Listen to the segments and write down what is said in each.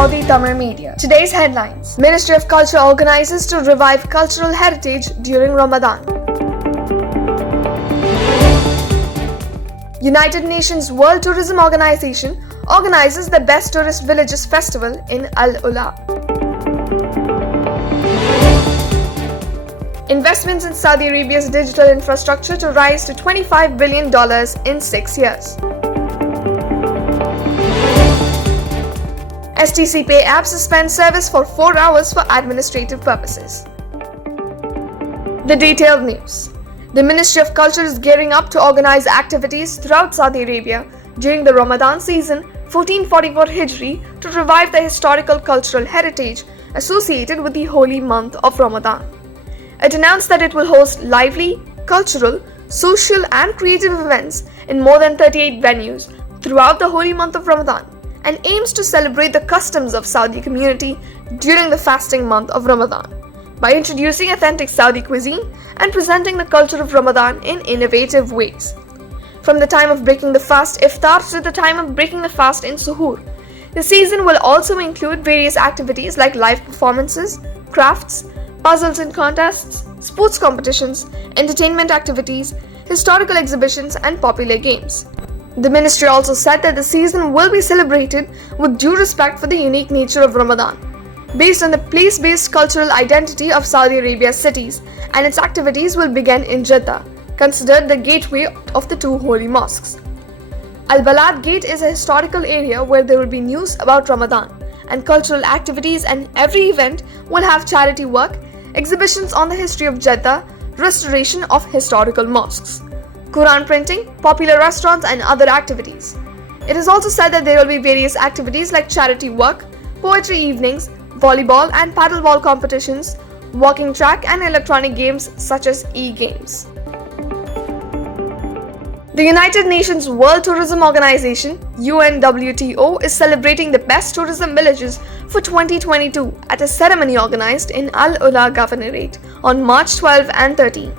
sauditamilmedia. Today's headlines. Ministry of Culture organizes to revive cultural heritage during Ramadan. United Nations World Tourism Organization organizes the Best Tourist Villages Festival in Al Ula. Investments in Saudi Arabia's digital infrastructure to rise to $25 billion in 6 years. STC Pay app suspends service for 4 hours for administrative purposes. The detailed news. The Ministry of Culture is gearing up to organize activities throughout Saudi Arabia during the Ramadan season 1444 Hijri to revive the historical cultural heritage associated with the holy month of Ramadan. It announced that it will host lively, cultural, social and creative events in more than 38 venues throughout the holy month of Ramadan and aims to celebrate the customs of Saudi community during the fasting month of Ramadan by introducing authentic Saudi cuisine and presenting the culture of Ramadan in innovative ways. From the time of breaking the fast iftar to the time of breaking the fast in suhoor, the season will also include various activities like live performances, crafts, puzzles and contests, sports competitions, entertainment activities, historical exhibitions and popular games. The ministry also said that the season will be celebrated with due respect for the unique nature of Ramadan, based on the place-based cultural identity of Saudi Arabia's cities, and its activities will begin in Jeddah, considered the gateway of the two holy mosques. Al-Balad Gate is a historical area where there will be news about Ramadan and cultural activities, and every event will have charity work, exhibitions on the history of Jeddah, restoration of historical mosques, Quran printing, popular restaurants and other activities. It is also said that there will be various activities like charity work, poetry evenings, volleyball and paddleball competitions, walking track and electronic games such as e-games. The United Nations World Tourism Organization (UNWTO) is celebrating the best tourism villages for 2022 at a ceremony organized in Al Ula Governorate on March 12 and 13.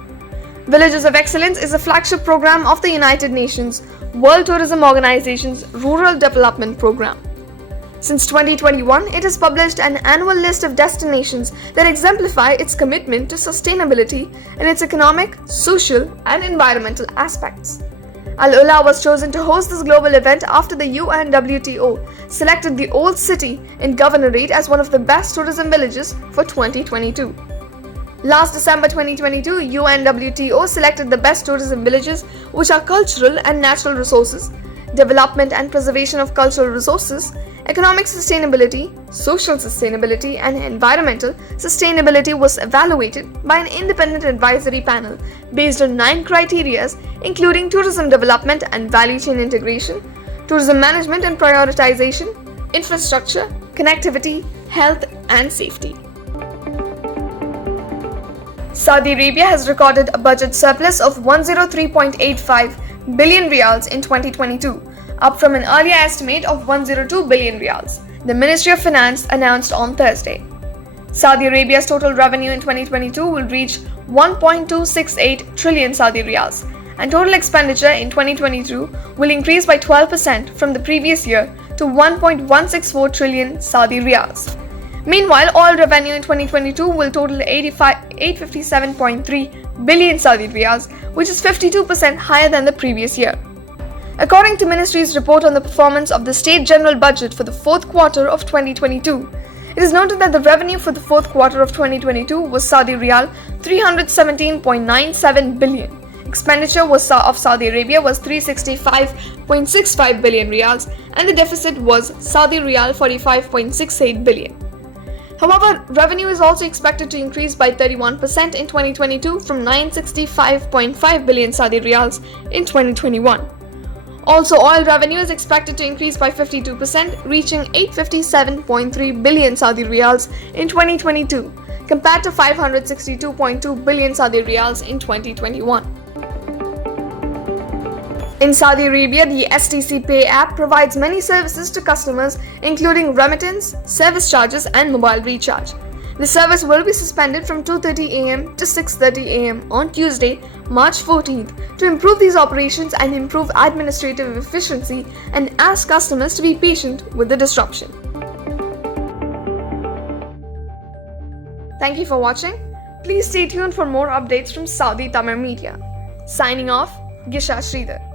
Villages of Excellence is a flagship program of the United Nations World Tourism Organization's Rural Development Program. Since 2021, it has published an annual list of destinations that exemplify its commitment to sustainability in its economic, social, and environmental aspects. Al Ula was chosen to host this global event after the UNWTO selected the Old City in Governorate as one of the best tourism villages for 2022. Last December 2022, UNWTO selected the best tourism villages, which are cultural and natural resources, development and preservation of cultural resources, economic sustainability, social sustainability, and environmental sustainability was evaluated by an independent advisory panel based on 9 criteria, including tourism development and value chain integration, tourism management and prioritization, infrastructure, connectivity, health, and safety. Saudi Arabia has recorded a budget surplus of 103.85 billion riyals in 2022, up from an earlier estimate of 102 billion riyals, the Ministry of Finance announced on Thursday. Saudi Arabia's total revenue in 2022 will reach 1.268 trillion Saudi riyals, and total expenditure in 2022 will increase by 12% from the previous year to 1.164 trillion Saudi riyals. Meanwhile, oil revenue in 2022 will total 857.3 billion Saudi riyals, which is 52% higher than the previous year. According to Ministry's report on the performance of the State General Budget for the fourth quarter of 2022, it is noted that the revenue for the fourth quarter of 2022 was Saudi Riyal 317.97 billion. Expenditure of Saudi Arabia was 365.65 billion riyals, and the deficit was Saudi Riyal 45.68 billion. However, revenue is also expected to increase by 31% in 2022 from 965.5 billion Saudi riyals in 2021. Also, oil revenue is expected to increase by 52%, reaching 857.3 billion Saudi riyals in 2022, compared to 562.2 billion Saudi riyals in 2021. In Saudi Arabia, the STC Pay app provides many services to customers, including remittance, service charges, and mobile recharge. The service will be suspended from 2:30 a.m. to 6:30 a.m. on Tuesday, March 14th, to improve these operations and improve administrative efficiency, and ask customers to be patient with the disruption. Thank you for watching. Please stay tuned for more updates from Saudi Tamil Media. Signing off, Gisha Sridhar.